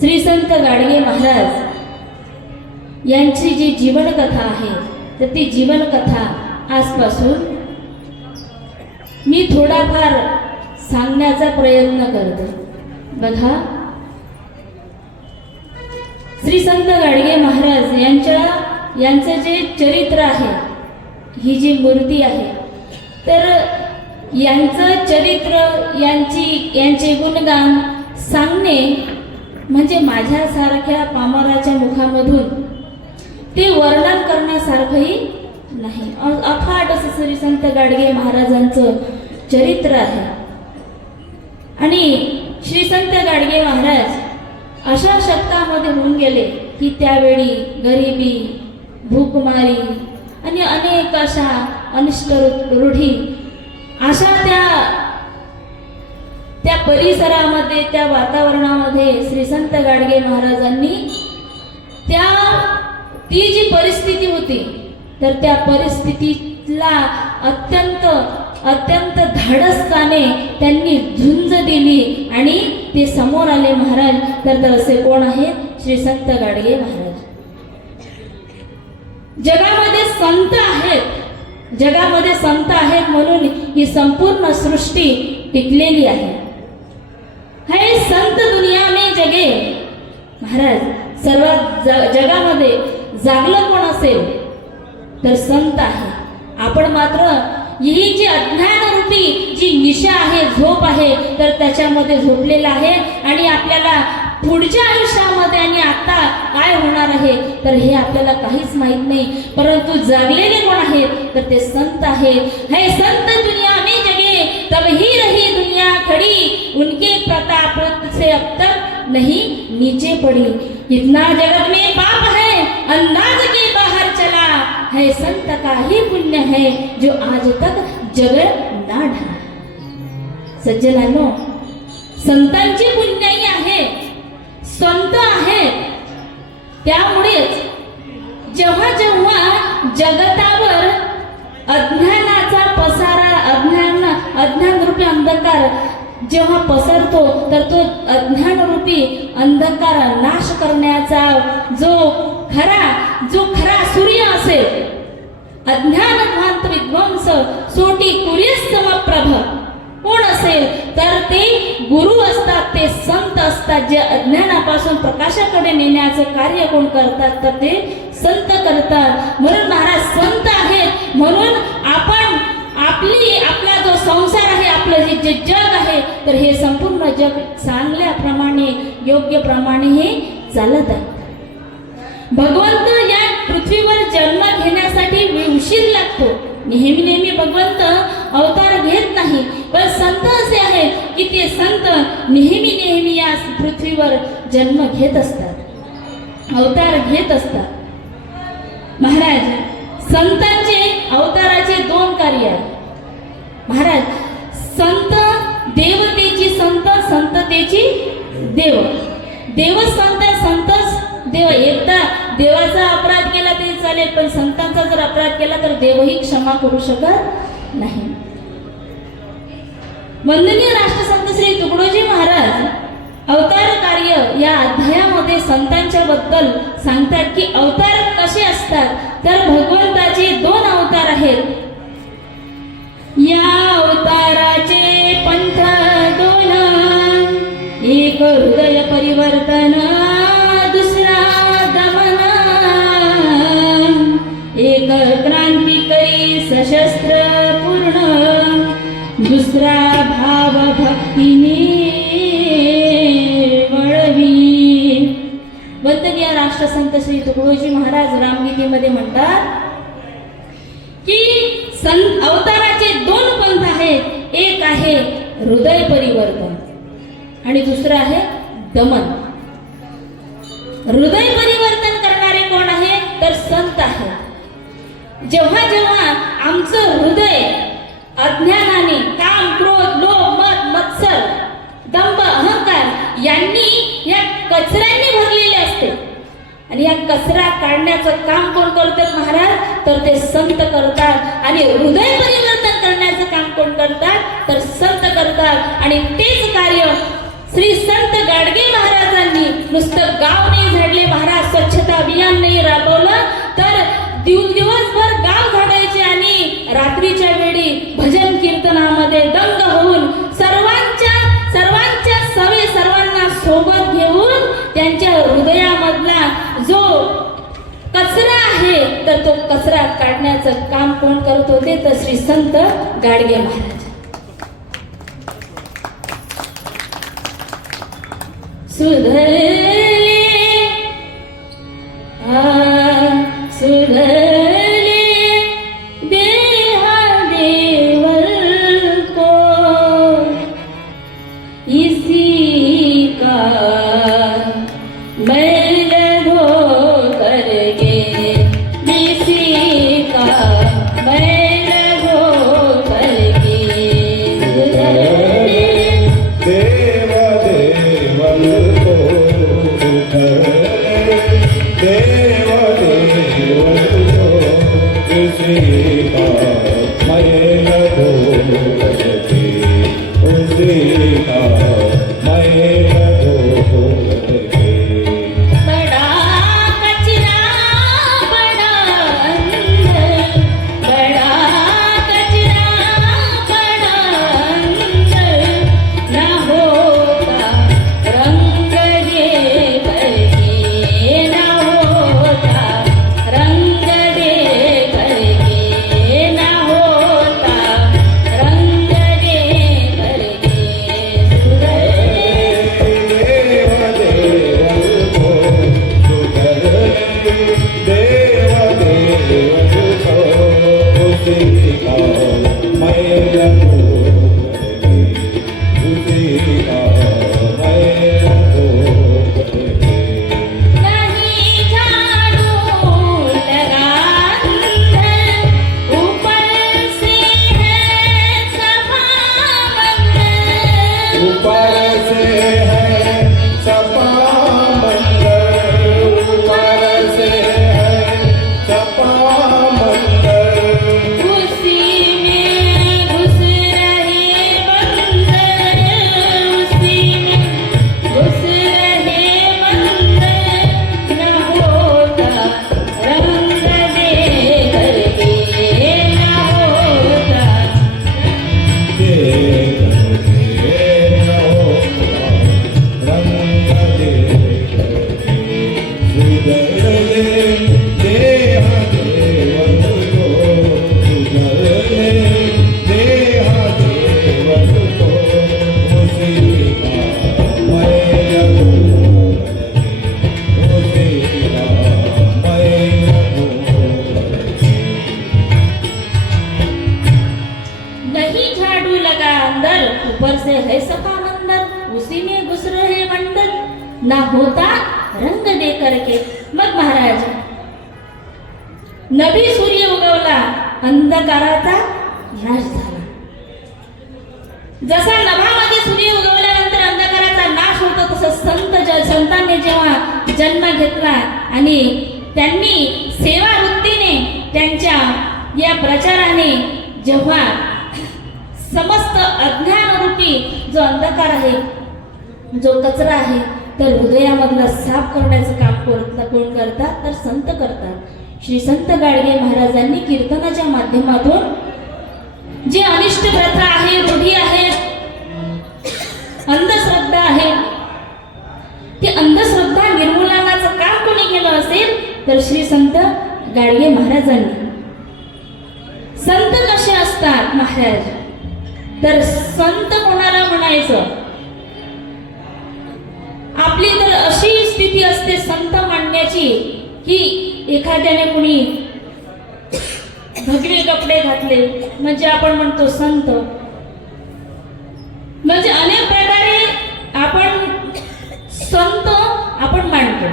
श्री संत गाडगे महाराज यांची जी जीवनकथा आहे तर ती जीवनकथा आजपासून मी थोडाफार सांगण्याचा प्रयत्न करते. बघा, श्री संत गाडगे महाराज यांचं जे चरित्र आहे, ही जी मूर्ती आहे, तर यांचं चरित्र, यांचे गुणगान सांगणे म्हणजे माझ्यासारख्या पामराच्या मुखामधून ते वर्णन करण्यासारखंही नाही. अफाट असं श्री संत गाडगे महाराजांचं चरित्र आहे. आणि श्री संत गाडगे महाराज अशा शतकामध्ये होऊन गेले की त्यावेळी गरिबी, भूकमारी आणि अनेक अशा अनिष्ट रूढी अशा त्या परिसरामध्ये, त्या वातावरणामध्ये श्री संत गाडगे महाराजांनी ती जी परिस्थिती होती तर त्या परिस्थितीला अत्यंत धाडसपणे त्यांनी झुंज दिली आणि ते समोर आले महाराज. तर असे कोण आहेत? श्री संत गाडगे महाराज. जगामध्ये संत आहेत म्हणून ही संपूर्ण सृष्टी टिकलेली आहे. हे संत दुनिया में जगे महाराज. सर्वात जगामध्ये जागलं कोण असेल तर संत आहे. आपण मात्र ही जी अज्ञानरूपी जी निशा आहे, झोप आहे, तर त्याच्यामध्ये झोपलेला आहे आणि आपल्याला पुढच्या आयुष्यामध्ये आणि आता काय होणार आहे तर हे आपल्याला काहीच माहित नाही. परंतु जागलेले कोण आहेत तर ते संत आहेत. हे संत दुनिया में जगे तब ही रही दुनिया खड़ी, उनके प्रताप से अब तक नहीं नीचे पड़ी. इतना जगत में पाप है अंदाज के बाहर चला, है संत का ही पुण्य है जो आज तक जग ना ढा. सज्जनांनो, संतांची पुण्याई आहे, संत आहेत. त्यामुळेच जेव्हा जगतावर अज्ञानाचा पसारा, अज्ञान रूपी अंधकार जेव्हा पसरतो तर तो अज्ञान रूपी अंधकार नाश करण्याचा जो खरा सूर्य असेल, अज्ञान ध्वांत विध्वंस सोटी कुर्यस समप्रभ कोण असेल तर ते गुरु असतात, ते संत असतात. जे अज्ञानापासून प्रकाशाकडे नेण्याचं कार्य कोण करतात तर ते संत करतात. म्हणून महाराज संत आहेत. म्हणून आपण आपला जो संसार आहे, आपलं जे जग आहे, तर हे संपूर्ण जग चांगल्याप्रमाणे, योग्यप्रमाणे हे चालत आहे. भगवंत या पृथ्वीवर जन्म घेण्यासाठी उशीर लागतो. नेहमी भगवंत अवतार घेत नाही, पण संत असे आहेत की ते संत नेहमी या पृथ्वीवर जन्म घेत असतात, अवतार घेत असतात. महाराज, संतांचे अवताराचे 2 कार्य आहेत. महाराज, संत देवतेची संत, संततेची देव. देव संत, संतच देव. एकदा देवाचा अपराध केला तरी चालेल, पण संतांचा जर अपराध केला तर देवही क्षमा करू शकत नाही. वंदनीय राष्ट्रसंत श्री तुकडोजी महाराज अवतार कार्य या अध्यायामध्ये संतांच्या बद्दल सांगतात की अवतार कसे असतात. तर भगवंताचे 2 अवतार आहेत. या अवताराचे पंथ 2, एक हृदय परिवर्तन, दुसरा दमन. एक क्रांतिकारी सशस्त्र पूर्ण, दुसरा भाव भक्तीने वळवी. वंदनीय राष्ट्रसंत श्री तुकडोजी महाराज रामगीतेमध्ये म्हणतात की अवताराचे 2 पंथ आहेत. एक आहे हृदय परिवर्तन आणि दुसरं आहे दमन. हृदय परिवर्तन करणारे कोण आहे तर संत आहे. जेव्हा आमचं हृदय अज्ञानाने, काम, क्रोध, लोभ, मद, मत्सर, दंभ, अहंकार यांनी या कचऱ्यांनी भरलेले असते आणि या कचरा काढण्याचं काम कोण करतात महाराज तर ते संत करतात. आणि हृदय परिवर्तन करण्याचं काम कोण करतात तर संत करतात. आणि तेच कार्य श्री संत गाडगे महाराजांनी नुसतं त्यांच्या हृदयामधला जो कचरा आहे तर तो कचरा काढण्याचं काम कोण करत होते तर श्री संत गाडगे महाराज. सुधरले सुधरले देहा देवल को इसी का मैल धो करके इसी का मैल धो करके सुधरले देव देवल को सुधरले देव देवल को किसी का मैल धो करके उसी का मैल धो करके बड़ा कचरा बड़ा अंदर बड़ा कचरा बड़ा अंदर ना होता रंग दे करके ना होता रंग दे करके ना होता रंग दे करके सुधरले देव देवल को सुधरले देव देवल को उसी का मैल धो करके उसी का मैल धो करके नहीं झाड़ू लगा अंदर ऊपर से है सफा मंदिर ऊपर से है सपा मंदिर ऊपर से है सपा मंदिर उसी में घुस रहे बंदर उसी में घुस रहे बंदर न होता रंग दे करके न होता नहीं झाड़ू लगा अंदर ऊपर से है सफा मंदर उसी में घुस रहे बंदर ना होता रंग दे करके. मग महाराज नवी सूर्य उगवला अंधकाराचा नाश झाला. जसा नभामध्ये सूर्य उगवल्यानंतर अंधकाराचा नाश होतो तसं संतांनी जेव्हा जन्म घेतला आणि त्यांनी सेवा वृत्तीने त्यांच्या या प्रचाराने जेव्हा समस्त अज्ञानरूपी जो अंधकार आहे जो कचरा आहे तर हृदयामधला साफ करण्याचं काम कोण करतात तर संत करतात. श्री संत गाडगे महाराजांनी कीर्तनाच्या माध्यमातून जे अनिष्ट प्रथा आहे रूढी आहे अंधश्रद्धा आहे ते अंधश्रद्धा निर्मूलनाचं काम कोणी केलं असेल तर श्री संत गाडगे महाराजांनी. संत कसे असतात महाराज तर संत कोणाला म्हणायचं आपली तर अशी स्थिती असते संत मानण्याची की एखाद्याने कुणी भगवे कपडे घातले म्हणजे आपण म्हणतो संत. म्हणजे अनेक प्रकारे आपण संत आपण मानतो.